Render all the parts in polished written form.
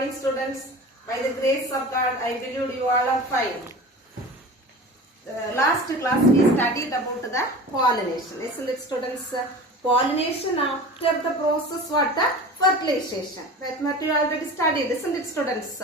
morning, students. By the grace of God, I believe you all are fine. Last class we studied about the pollination. Isn't it, students? Pollination after the process, what? Fertilization. That matter you already studied, isn't it, students?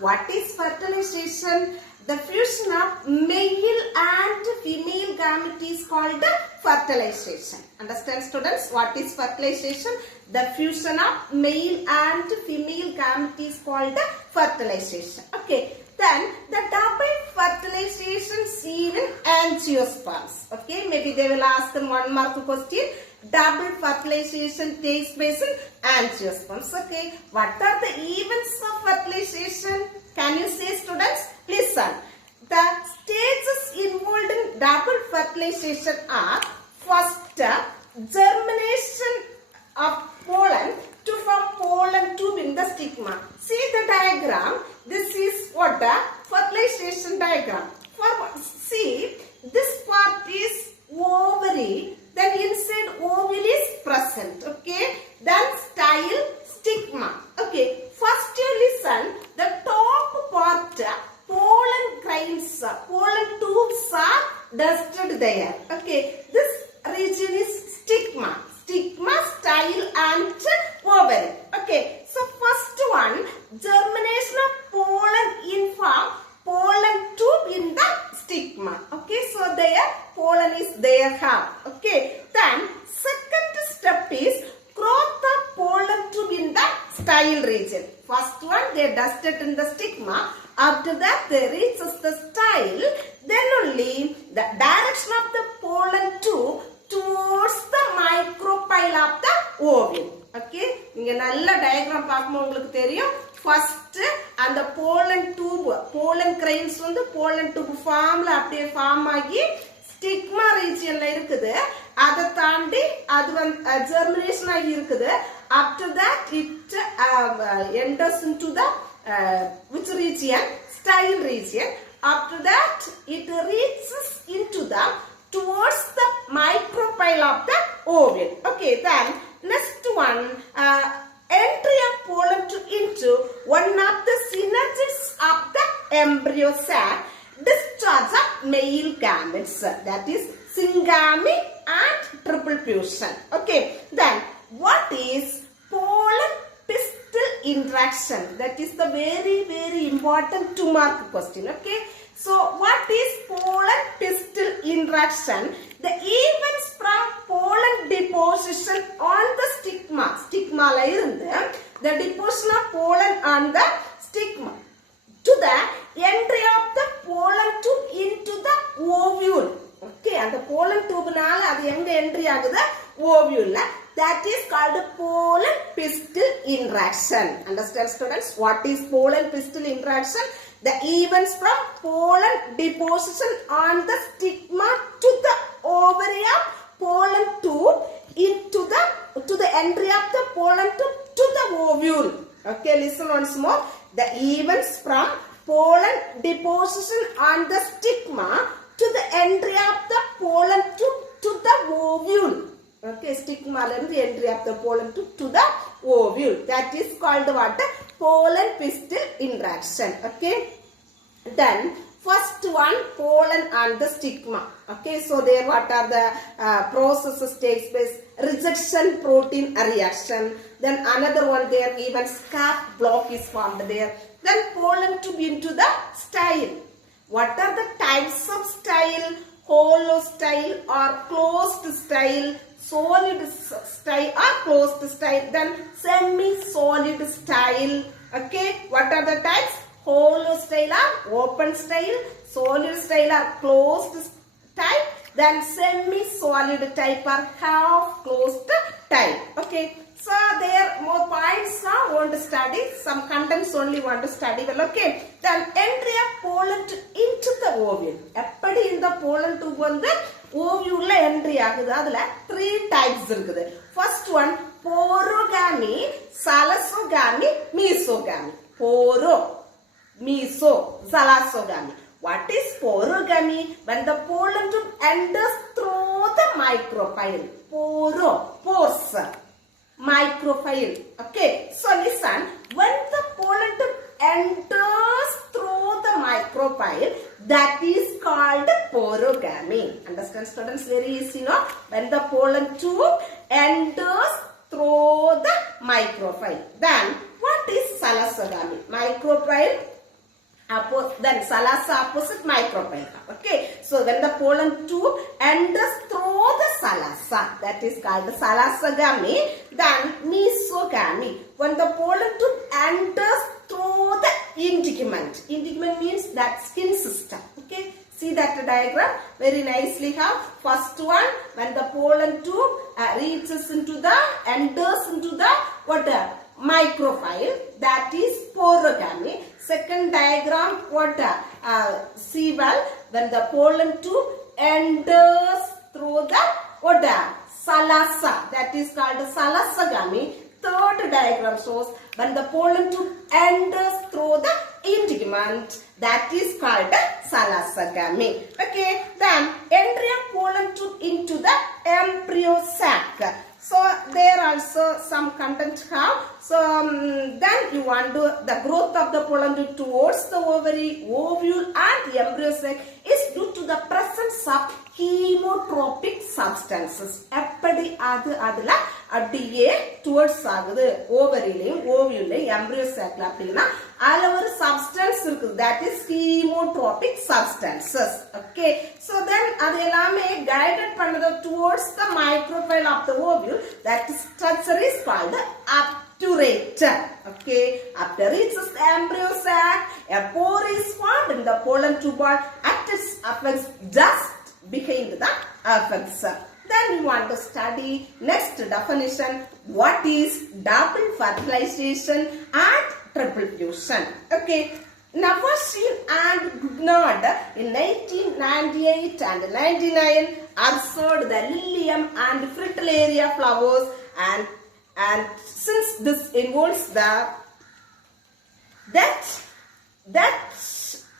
What is fertilization? The fusion of male and female gamete is called fertilization. Understand, students? What is fertilization? The fusion of male and female gamete is called fertilization. Okay. Then the double fertilization seen in angiosperms. Okay. Maybe they will ask in 1 mark question. Double fertilization takes place in angiosperms. Okay. What are the events of fertilization? Can you say, students? Listen. The stages involved in double fertilization are first, germination of pollen to form pollen tube in the stigma. See the diagram. This is what the fertilization diagram. See, this part is ovary. Then inside ovule is present. Okay. Then style stigma. Okay. First you listen. The top part, pollen grains, pollen tubes are dusted there. Okay. This region is stigma. Stigma, style and ovary. Okay. So first one, germination of pollen in form pollen tube in the stigma. Okay. So there pollen is there have. Okay. Then second step is growth of pollen tube in the style region. First one they dusted in the stigma. After that they reaches the style. Then only the direction of the pollen tube towards the micropyle of the ovule. Okay. இங்க நல்ல diagram பார்க்கும்போது உங்களுக்கு தெரியும். First அந்த pollen tube, pollen grains வந்து pollen tube formல அப்படியே form ஆகி stigma regionல இருக்குது. அதை தாண்டி அது வந்து germination ஆகி இருக்குது. After that it enters into the which region? Style region. After that it reaches into the towards the micropyle of the ovule. Okay, then next one, entry of pollen into one of the synergids of the embryo sac, discharge of male gametes, that is syngamy and triple fusion. Okay, then what is pollen pistil interaction? That is the very important 2 mark question. Okay. So, what is pollen pistil interaction? The events from pollen deposition on the stigma. Stigma la irundhu, the deposition of pollen on the stigma to the entry of the pollen tube into the ovule. Okay, and the pollen tube naala adu enga entry agudha? Ovule. That is called pollen pistil interaction. Understand, students? What is pollen pistil interaction? The events from pollen deposition on the stigma to the ovary of pollen tube into the entry of the pollen tube to the ovule. Okay, listen once more. The events from pollen deposition on the stigma to the entry of the pollen tube to the ovule. Okay, stigma and the entry of the pollen tube to the ovule. That is called what? Pollen pistil interaction. Okay. Then first one, pollen and the stigma. Okay. So there what are the processes takes place? Rejection protein reaction. Then another one there, even scalp block is formed there. Then pollen tube into the style. What are the types of style? Hollow style or closed style, solid style or closed style, then semi-solid style. Okay, what are the types? Hollow style or open style, solid style or closed type, then semi-solid type or half closed type. Okay, so there more points now want to study, some contents only want to study. Well, okay, then entry of pollen into the ovule. Eppadi in the pollen tube வந்து ovule entry ஆகுது. அதுல 3 types இருக்குது. First one, porogamy, salsogamy, mesogamy. Poro, meso, salsogamy. What is porogamy? When the pollen tube enters through the micropyle. Poro, pores. Micropyle. Okay. So listen. When the pollen tube salsagamy. Understand students? Very easy, no? When the pollen tube enters through the micropyle. Then what is salsagamy? Micropyle, then salasa opposite micropyle. Okay, so when the pollen tube enters through the salasa, that is called salasagamy. Then mesogamy, when the pollen tube enters through the integument. Integument means that skin system. Okay, see that diagram very nicely. Have first one, when the pollen tube reaches into the, enters into the what micropyle, that is porogamy. Second diagram, what see well, when the pollen tube enters through the what salasa, that is called salasagamy. Third diagram shows when the pollen tube enters through the integument, that is called salasagamy. Okay, then entry of pollen tube into the embryo sac. So there also some content have. So then you want to, the growth of the pollen tube towards the ovary, ovule and embryo sac is due to the presence of chemotropic substances. Appadi adu adula abdiye towards agudhu ovary, ovule, embryo sac la appadina all over substance irukku, that is chemotropic substances. Okay, so then adu ellame guided pannadhu towards the micropyle of the ovule. That structure is called obturator. Okay, after reaches the embryo sac, a pore is formed in the pollen tube at its apex just behind the apex. Then we want to study next definition, what is double fertilization and triple fusion. Okay, Navashin and Gugnard in 1998 and 99 observed the lilium and fritillaria flowers, and since this involves that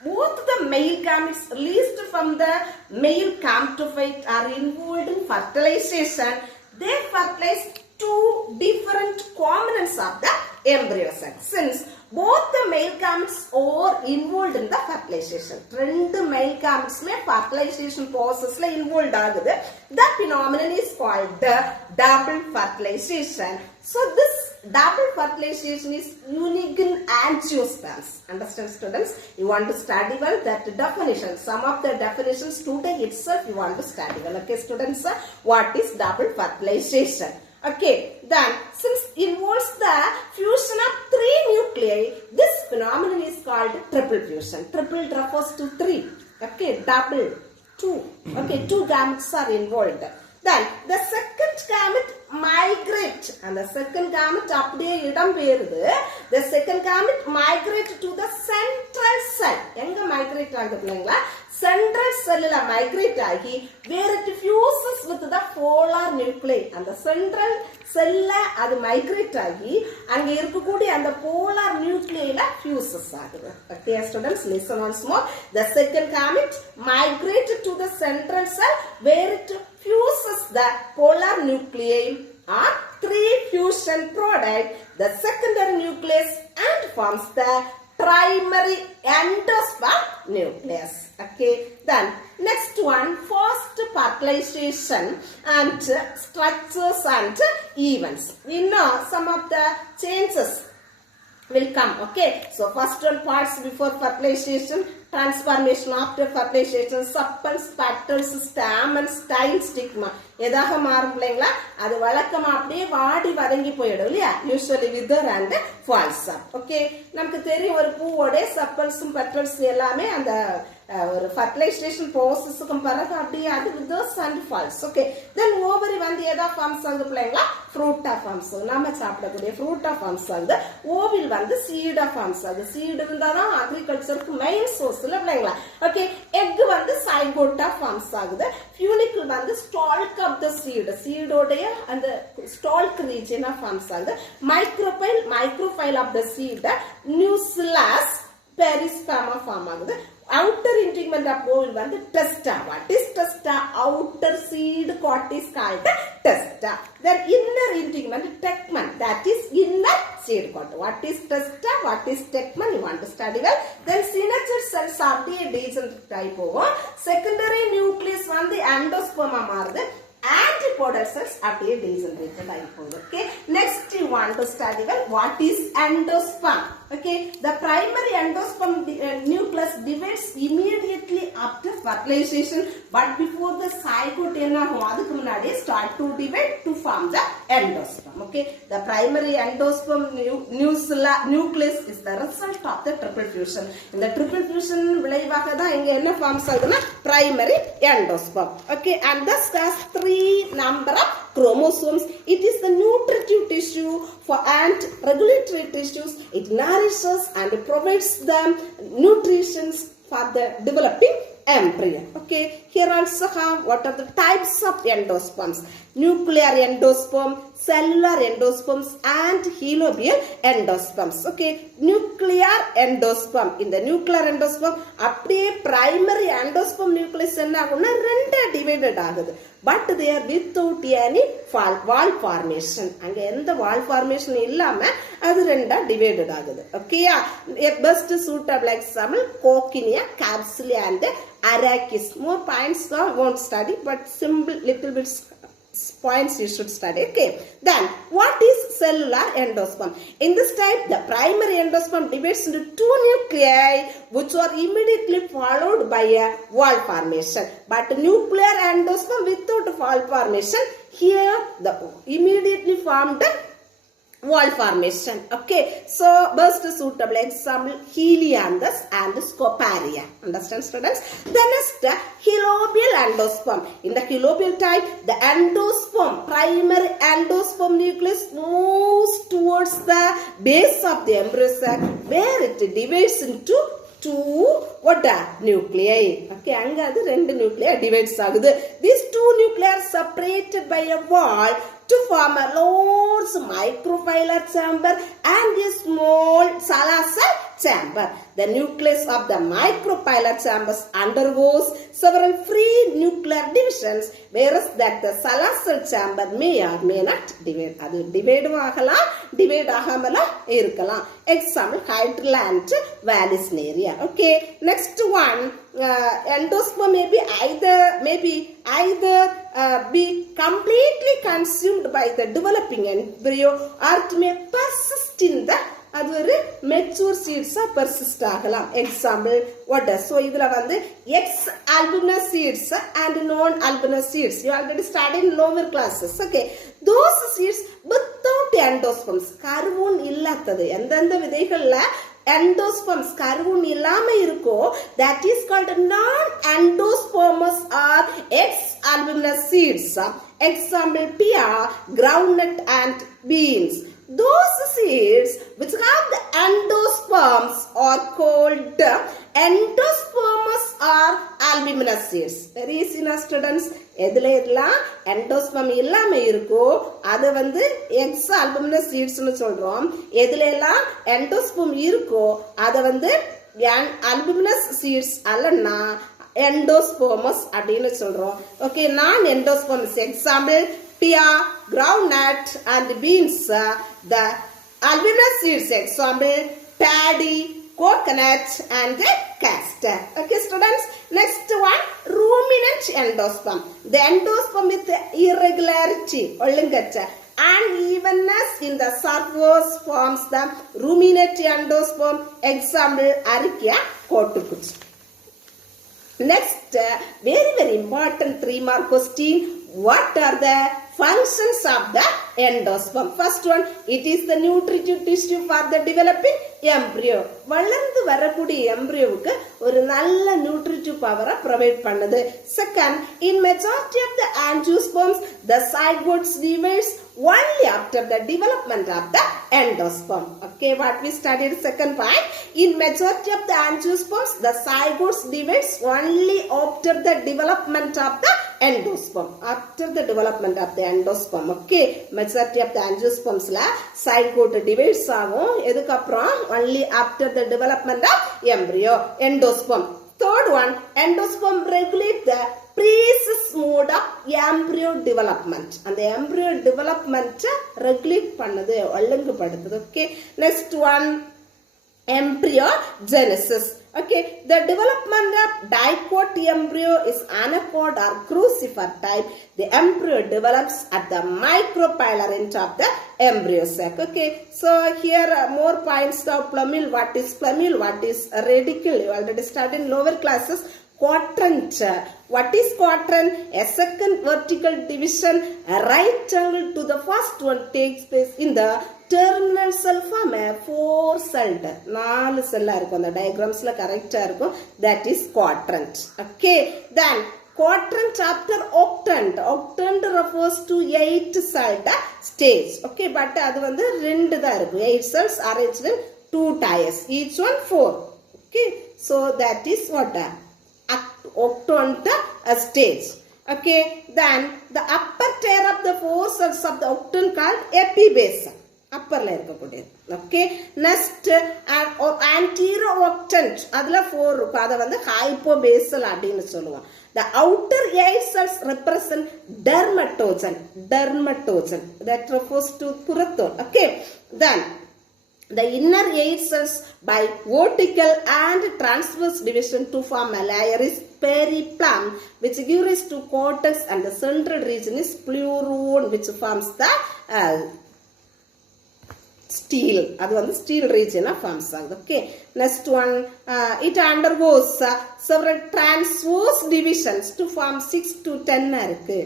both the male gametes released from the male gametophyte are involved in fertilization, they fertilize two different components of the embryo sac. Since both the male gametes are involved in the fertilization, two male gametes may fertilization process involved agudhu, the phenomenon is called the double fertilization. So this double fertilization is unique in angiosperms. Understand students? You want to study well that definition. Some of the definitions today itself you want to study well. Okay students, what is double fertilization? Okay, then since involves the fusion of three nuclei, this phenomenon is called triple fusion. Triple refers to three. Okay, double, two. Okay, two gametes are involved. Then the second gamete migrate, and the second gamete appadiye idam perudhu. The second gamete migrate to the central cell. Enga migrate agudhu? Central cell la migrate agi, where it fuses with the polar nuclei. And the central cell la adu migrate agi, and irukudi and the polar nuclei la fuses agudhu. Okay students, listen once more. The second gamete migrated to the central cell, where it fuses the polar nuclei are three fusion product, the secondary nucleus, and forms the primary endosperm nucleus. Okay, then next one, first fertilization and structures and events. We know some of the changes will come. Okay, so first one, parts before fertilization, transformation after fertilization, sepals, petals, stamens, style, stigma. எதாக மாறும் பிள்ளைங்களா, அது வழக்கமா அப்படியே வாடி வதங்கி போயிடும் இல்லையா, usually wither and falls up. Okay, நமக்கு தெரியும் ஒரு பூவோட செப்பல்ஸும் பெட்டல்ஸ் எல்லாமே அந்த ஒரு ஃபர்டிலைசேஷன் ப்ராசஸுக்கும் பிறகு அப்படியே அது withers and falls. Okay, then ovary வந்து எதா ஃபார்ம்ஸ் ஆகுது பிள்ளைங்களா, ஃப்ரூட்டா ஃபார்ம்ஸ், நம்ம சாப்பிடக்கூடிய ஃப்ரூட்டா ஃபார்ம்ஸ் ஆகுது. ஓவில் வந்து சீடா ஃபார்ம்ஸ் ஆகுது. சீடு இருந்தாதான் அக்ரிகல்ச்சருக்கு மெயின் சோர்ஸ் இல்ல பிள்ளைங்களா. ஓகே, எக் வந்து சைகோட்டா ஃபார்ம்ஸ் ஆகுது. ஃபியூனிக்கல் வந்து ஸ்டால்க் ஆஃப் த சீடு, சீடோடைய அந்த ஸ்டால்க் ரீஜனா ஃபார்ம்ஸ் ஆகுது. Micropyle of the seed, nucellus perisperma form ஆகுது. Outer integument of ovule வந்து testa. What is testa? Outer seed coat is called testa. Then inner integument tegmen, that is inner seed coat. What is testa? What is tegmen? You want to study well. Then signature cells are the decent type over. Secondary nucleus வந்து endosperma மாறுது. Antipodal cells அப்படியே degenerated ஆகி போகுது. Okay, next you want to study well what is endosperm. Okay, the primary endosperm nucleus divides immediately after fertilization, but before the zygote என்ன ஆகும் அதுக்கு முன்னாடி start to divide to form the endosperm. Okay, the primary endosperm nucleus is the result of the triple fusion. இந்த triple fusion விளைவாக தான் இங்க என்ன forms ஆகுதுன்னா primary endosperm. Okay, and thus has three number of chromosomes. It is the nutritive tissue for and regulatory tissues. It nourishes and provides the nutrition for the developing embryo. Okay, here also have what are the types of endosperms: nuclear endosperm, cellular endosperms, and helobial endosperms. Okay, nuclear endosperm. In the nuclear endosperm, அப்படியே primary endosperm nucleus என்ன ஆகும்னா ரெண்டா divided ஆகுது. But they are without any wall formation. அங்க எந்த wall formation இல்லாம அது ரெண்டா divided ஆகுது. Okay, best suitable example Coccinea, Pasily, and Arachis. More points won't study, but simple little bit points you should study. Okay, then what is cellular endosperm? In this type, the primary endosperm divides into two nuclei which are immediately followed by a wall formation. But nuclear endosperm without wall formation, here the immediately formed wall formation. Okay, so best suitable example Helianthus and Scoparia. Understand, students? The next helobial endosperm. In the helobial type, the endosperm, primary endosperm nucleus moves towards the base of the embryo sac where it divides into two nuclei. Okay, anga adu rendu nuclei divides agudhu. These two nuclei are separated by a wall to form a large microfilar chamber and a small salazar chamber. The nucleus of the microfilar chambers undergoes several free nuclear divisions, whereas that the salazar chamber may or may not divide. அது divide ஆகலாம், divide ஆகாமல இருக்கலாம். Example Hydrilla and Vallisneria. Okay, next one, endosperm may be either be completely consumed by the developing embryo or it may persist in the அது ஒரு mature seeds persist ஆகலாம். Example what does? So இதுல வந்து X albuminous seeds and non albuminous seeds you already studied in lower classes. Okay, those seeds without endosperms, கருவூன் இல்லாதது எந்தெந்த விதைகள்ல endosperms கருவூன் இல்லாம இருக்கோ that is called non endospermous or X albuminous seeds. Example pear, groundnut, and beans. Those seeds which have the endosperms are called endospermous or albuminous seeds. Very easy na students. எதுல எல்லாம் endosperm இல்லாம இருக்கோ அது வந்து X albuminous seeds னு சொல்றோம். எதுல எல்லாம் endosperm இருக்கோ அது வந்து albuminous seeds அல்லனா endospermous அப்படினு சொல்றோம். Okay, non endospermous example pear, groundnut, and beans. The albuminous seeds example paddy, coconut, and castor. Okay, students. Next one, ruminant endosperm. The endosperm with irregularity, unevenness in the surface forms the ruminant endosperm. Example Archaea cotypus. Next, very important 3-mark question. What are the functions of the endosperm? First one, it is the nutritive tissue for the developing embryo. வளர்ந்து வரக்கூடிய எம்ப்ரியோவுக்கு ஒரு நல்ல nutritive power provide பண்ணுது. Second, in majority of the angiosperms, the zygotes divides only after the development of the endosperm. Okay, what we studied second point. In majority of the angiosperms, the zygotes divides only after the development of the endosperm. After the development of the endosperm, okay, majority of the angiosperms la zygote divides ஆகும். எதுக்கு அப்புறம் only after the development of embryo, endosperm. Third one, endosperm regulate the process mode of embryo development. And the embryo development regulate பண்ணுது, ஒழுங்குபடுத்துது. Okay, next one, embryogenesis. Okay, the development of dicot embryo is anapod or crucifer type. The embryo develops at the micropylar end of the embryo sac. Okay, so here more points of plumule. What is plumule? What is radicle? You already studied in lower classes. Quadrant. What is quadrant? A second vertical division, a right angle to the first one takes place in the terminal cell form a 4-celled. 4 cell இருக்கும் அந்த diagramsல கரெக்ட்டா இருக்கும். That is quadrant. Okay, then quadrant after octant. Octant refers to 8-celled stage. Okay, but அது வந்து ரெண்டு தான் இருக்கும். 8 cells arranged in 2 tiers. Each one 4. Okay, so that is what octant stage. Okay, then the upper tier of the 4 cells of the octant called epibase. Upper layer இருக்கக்கூடியது. Okay, next anterior octant அதுல 4 இருக்கும். அத வந்து hypobasal அப்படினு சொல்லுவோம். The outer 8 cells represent dermatogen. That refers to புறத்தோல். Okay, then the inner 8 cells by vertical and transverse division to form a layer is periplum, which gives rise to cortex, and the central region is pleuron, which forms the steel. அது வந்து steel region forms ஆகுது. Okay, next one, it undergoes several transverse divisions to form 6 to 10 இருக்கு.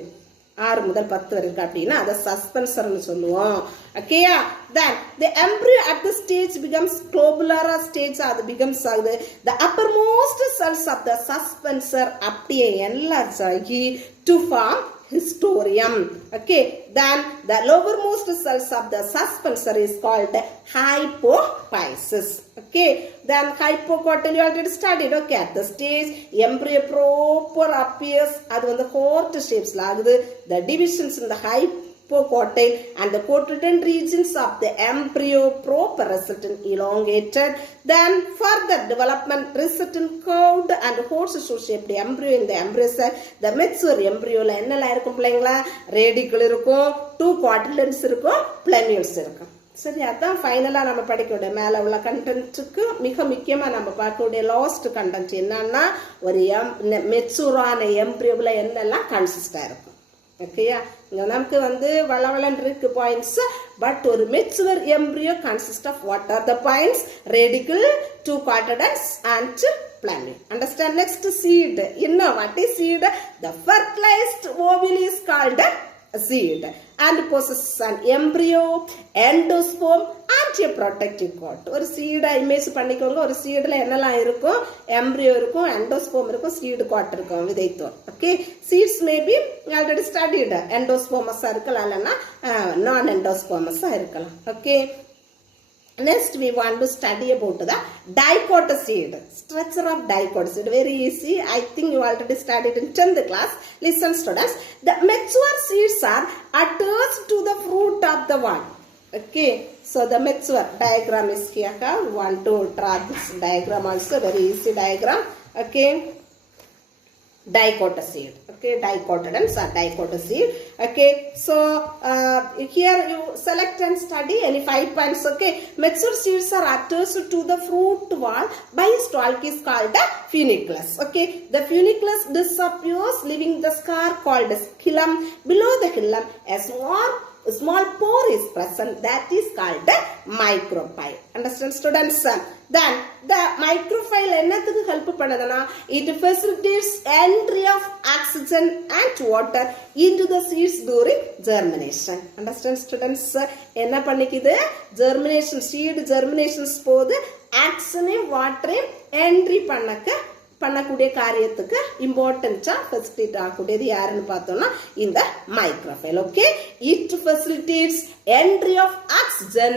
6 முதல் 10 வரை இருக்கு அப்படினா அத சஸ்பென்சர்னு சொல்லுவோம். ஓகேயா, then the embryo at the stage becomes globular stage. அது becomes ஆகுது. The uppermost cells of the suspensor அப்படியே enlarge ஆகி to form historium. Okay, then the lowermost cells of the suspensor is called hypophysis. Okay, then hypocotyl you already studied. Okay, at the stage embryo proper appears. அது வந்து heart shapes ஆகுது. The divisions in the hypocotyl and the cotyledon regions of the embryo proper result in elongated. Then further development result in curved and horseshoe shaped embryo in the embryo sac. The mature embryo ல என்னலாம் இருக்கும் பிள்ளைங்களா? Radicle இருக்கும், 2 cotyledons இருக்கும், plumule இருக்கும். சரி, அதான் ஃபைனலா நம்ம படிக்கக்கூடிய மேல உள்ள கண்டென்ட்க்கு மிக முக்கியமா நம்ம பார்க்கக்கூடிய லாஸ்ட் கண்டென்ட் என்னன்னா, ஒரு மெச்சூரான எம்ப்ரியோல என்னெல்லாம் கன்சிஸ்டா இருக்கும். ஓகேயா, இங்க நமக்கு வந்து வளவளன் இருக்கு பாயிண்ட்ஸ், பட் ஒரு mature embryo consist of what are the points? Radical, 2 cotyledons and plumule. Understand? Next, seed. You know what is seed? The fertilized ovule is called seed and possesses an embryo, endosperm and a protective coat. ஒரு சீடை image பண்ணிக்கோங்க. ஒரு சீடுல என்னெல்லாம் இருக்கும்? Embryo இருக்கும், endosperm இருக்கும், seed coat இருக்கும், விதைத்தோல். Okay, seeds maybe already studied. எண்டோஸ்போமஸா இருக்கலாம், இல்லைன்னா நான் எண்டோஸ்போமஸா இருக்கலாம். Okay, next we want to study about the dicot seed. Structure of dicot seed, very easy. I think you already studied in 10th class. Listen students, the mature seeds are attached to the fruit of the one. Okay, so the mature diagram is here. We want to draw this diagram also, very easy diagram. Okay, dicot seed. Okay, dicotyledons are dicot seed. Okay, so here you select and study any 5 points. Okay, mature seeds are attached to the fruit wall by a stalk is called a funiculus. Okay, the funiculus disappears, leaving the scar called as hilum. Below the hilum, a small pore is present, that is called a micropyle. Understand students? Then the micropyle என்னத்துக்கு help பண்ணுதுன்னா, it facilitates entry of oxygen and water into the seeds during germination. Understand students? என்ன பண்ணிக்குது? germination, seed germinations போது ஆக்சிஜனையும் வாட்டரையும் entry பண்ணக்கூடிய காரியத்துக்கு இம்பார்ட்டன்ஸா facilitate ஆகக்கூடியது யாருன்னு பார்த்தோம்னா இந்த micropyle. Okay, it facilitates entry of oxygen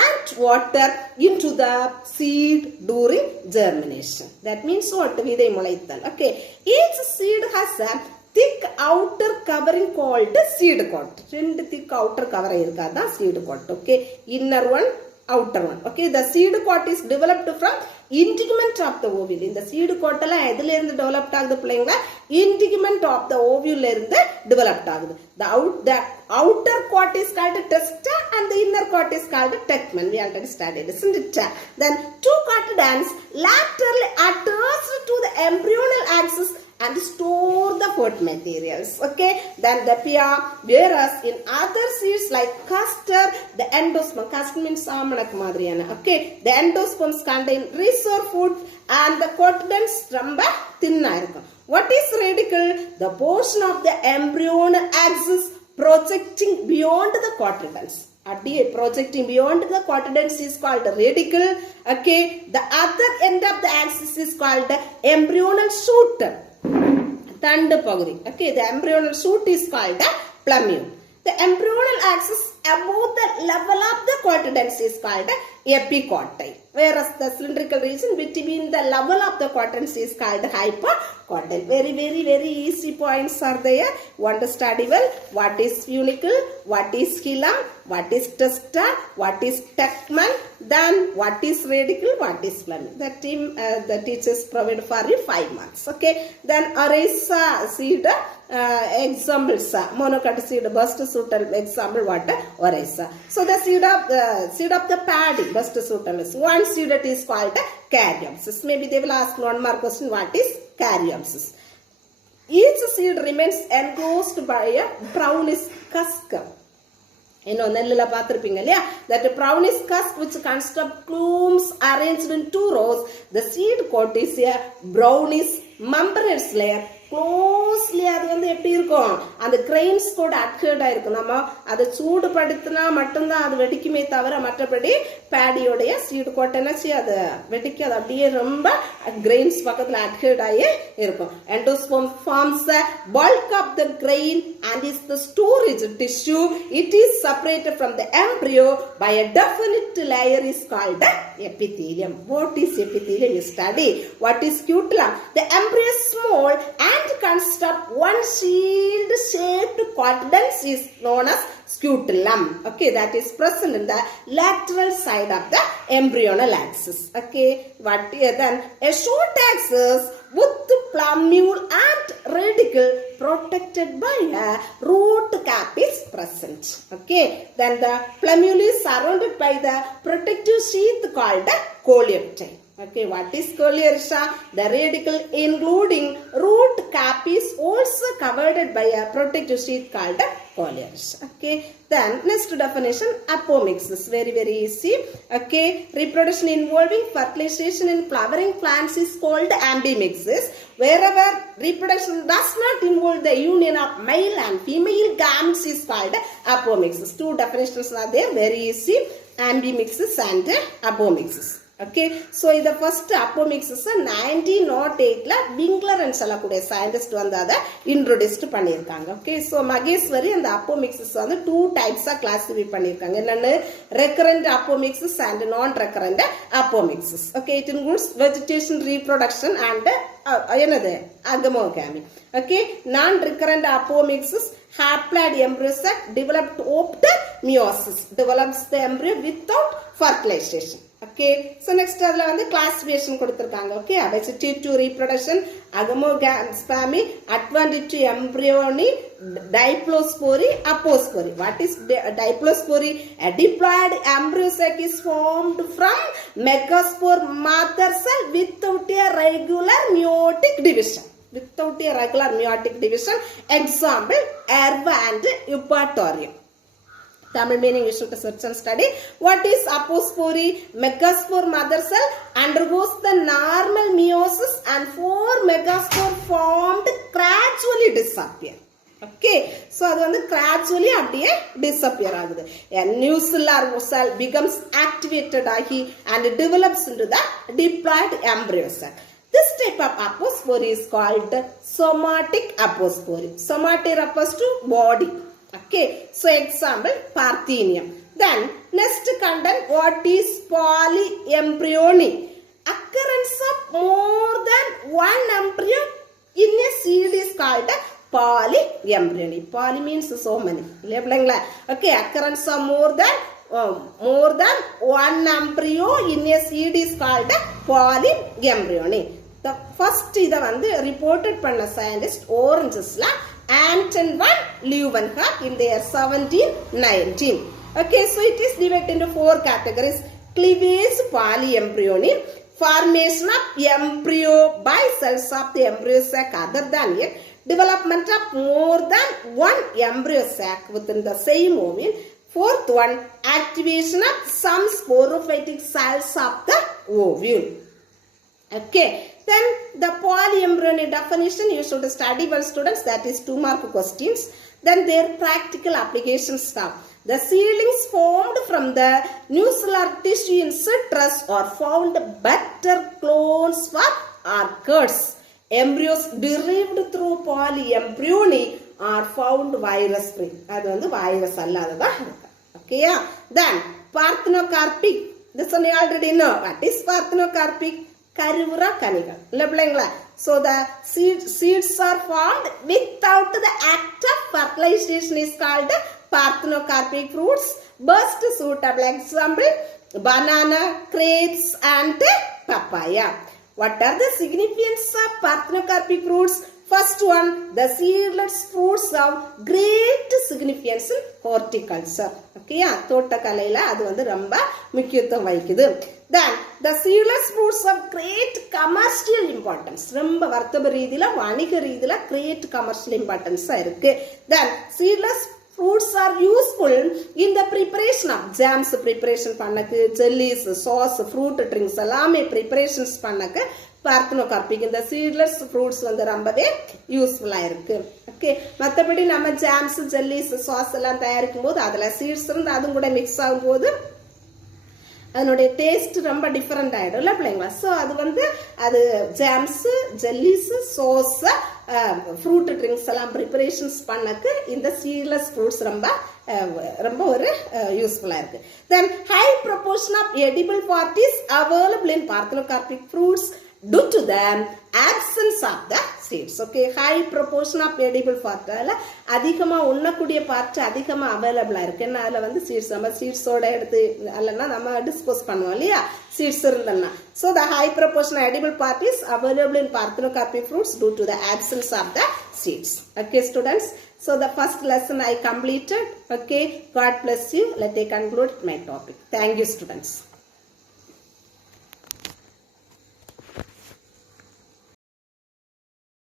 and water into the seed during germination. That means what? விதை முளைத்தல். Okay, each seed has a thick outer covering called seed coat. Two thick outer cover irukada seed coat. Okay, inner one, outer one. Okay, the seed coat is developed from integument of the ovule. In the seed coat la edhula irundhu developed agudhu playinga integument of the ovule la irundhu developed agudhu. The outer coat is called testa and the inner coat is called tegmen. We already studied, isn't it? Then two cotyledons laterally attached to the embryonal axis and store the food materials. Okay, then the pia, whereas in other seeds like castor, the endosperm, castor means almanac madriyana. Okay, the endosperms contain reserve food and the cotyledons ரொம்ப thinna irukum. What is radicle? The portion of the embryonal axis projecting beyond the cotyledons. Projecting beyond the cotyledons is called radicle. Okay, the other end of the axis is called embryonal shoot. Thand pagudi. Okay, the embryonal shoot is called a plumule. The embryonal axis above the level of the cotyledons is called epicotyle, whereas the cylindrical region between the level of the cotyledons is called hypocotyle. Very easy points are there. Want to study well what is funicle, what is hilum, what is testa, what is tegmen, then what is radicle, what is plumule. The teachers provide for you 5 marks. Okay, then Arisa seed examples, monocot seed, burst suital example what Arisa. So the seed of the paddy, burst suital is one seed that is called caryopsis. Maybe they will ask 1 mark question, what is caryopsis? Each seed remains enclosed by a brownish husk. நெல்லுல பார்த்திருப்பீங்க இல்லையா, that brownish husk which consists of plumes arranged in 2 rows. The seed coat is a brownish membranous layer. Closely அது வந்து எப்படி இருக்கும், அந்த grains கூட அட்ஹர்ட் ஆயிருக்கும். நம்ம அதை சூடுபடுத்தினா மட்டும்தான் அது வெடிக்குமே தவிர மற்றபடி பேடியோடைய சீடு கோட்டைனாச்சு அதை வெடிக்க அது அப்படியே ரொம்ப கிரெயின்ஸ் பக்கத்தில் அட்ஹர்ட் ஆகி இருக்கும். Endosperm forms the bulk of the grain and is the storage tissue. It is separated from the embryo by a definite layer is called epithelium. What is epithelium? You study. What is scutellum? The embryo is small and consists of one shield shaped cotyledons is known as scutellum. Okay, that is present in the lateral side of the embryonal axis. Okay, what then a short axis with plumule and radicle protected by a root cap is present. Okay, then the plumule is surrounded by the protective sheath called coleoptile. Okay, what is coleoptile? The radicle including root cap is also covered by a protective sheath called coleoptile. Okay, then next definition, apomixis. Very easy. Okay, reproduction involving fertilization in flowering plants is called ambimixis. Wherever reproduction does not involve the union of male and female gametes is called apomixis. 2 definitions are there, very easy, ambimixis and apomixis. Okay, so the first apomixis 1908 Winkler and சொல்லக்கூடிய scientist வந்து அதை introduced பண்ணியிருக்காங்க. Okay, so Maheswari அந்த apomixis வந்து 2 types classify பண்ணியிருக்காங்க. என்னன்னு recurrent apomixis and non-recurrent apomixis. Okay, it includes vegetation reproduction and என்னது agamogamy. Okay, non-recurrent apomixis haploid embryo sac developed after meiosis, develops the embryo without fertilization. Okay, so next adla வந்து classification கொடுத்திருக்காங்க. Okay, vegetative reproduction, agamospermy, adventitive embryony, diplospory, apospory. What is diplospory? A diploid embryo sac is formed from megaspore mother cell without a regular meiotic division. Without a regular meiotic division. Example, erva and eupatorium. Tamil meaning you should search and study. What is apospory? Megaspore mother cell undergoes the normal meiosis and 4 megaspore formed gradually disappear. Okay, so அது வந்து gradually அப்படியே disappear ஆகுது. A new cell becomes activated ஆகி and develops into the diploid embryo cell. This type of apospory is called somatic apospory. Somatic refers to body. Okay, so example, Parthenium. Then next content, what is polyembryony? Occurrence of more than one embryo in a seed is called polyembryony. Poly means so many. Okay, occurrence of more than one embryo in a seed is called polyembryony. The first இதை வந்து reported பண்ண scientist orangesல Anton van Leeuwenhoek in their 1719. Okay, so it is divided into 4 categories. Cleavage polyembryony, formation of embryo by cells of the embryo sac other than it, development of more than one embryo sac within the same ovule. Fourth one, activation of some sporophytic cells of the ovule. Okay, then the polyembryony definition you should study well, students. That is 2 mark questions. Then their practical applications stuff. The seedlings formed from the nuclear tissue in citrus are found better clones for orchids. Embryos derived through polyembryony are found virus free. அது வந்து virus அல்லாததா இருக்கு. Okay, then parthenocarpic. This one you already know. What is parthenocarpic? கருவுறா கனிகள் இல்ல பிள்ளைங்களா. So the seeds are formed without the act of fertilization is called parthenocarpic fruits. Best suitable example banana, grapes and papaya. What are the significance of parthenocarpic fruits? First one, the seedless fruits have great significance in horticulture. Okay, தோட்டக்கலையில அது வந்து ரொம்ப முக்கியத்துவம் வகிக்குது. Then the seedless fruits have great commercial importance. ரொம்ப வர்த்தக ரீதியில வணிக ரீதியில great commercial importance இருக்கு. Then seedless fruits are useful in the preparation of jams preparation பண்ணக்கு, jellies, sauce, fruit drinks எல்லாமே preparations பண்ணக்கு parthenocarpic இந்த seedless fruits வந்து ரொம்பவே யூஸ்ஃபுல்லா இருக்கு. ஓகே, மற்றபடி நம்ம ஜாம்ஸ், ஜெல்லிஸ், சாஸ் எல்லாம் தயாரிக்கும் போது அதுல சீட்ஸ் இருந்து அதுவும் கூட மிக்ஸ் ஆகும் போது அதனுடைய டேஸ்ட் ரொம்ப டிஃபரெண்ட் ஆயிடும் இல்ல பிள்ளைங்களா. ஸோ அது வந்து அது jams, jellies, sauce, fruit drinks எல்லாம் ப்ரிப்பரேஷன்ஸ் பண்ணக்கு இந்த சீட்லெஸ் ஃப்ரூட்ஸ் ரொம்ப ஒரு யூஸ்ஃபுல்லா இருக்கு. Then high proportion of edible part is available in parthenocarpic fruits due to the absence of the seeds. Okay, high proportion of edible part அதிகமா உண்ணக்கூடிய part அதிகமா அவைலபிளா இருக்கு. ஏன்னா அதுல வந்து சீட்ஸ் நம்ம சீட்ஸோட எடுத்து அல்லனா நம்ம டிஸ்போஸ் பண்ணுவோம் இல்லையா சீட்ஸ் இருந்தனா. So the high proportion of edible part is available in parthenocarpic fruits due to the absence of the seeds. Okay students, so the first lesson I completed. Okay, God bless you. Let me conclude my topic. Thank you students.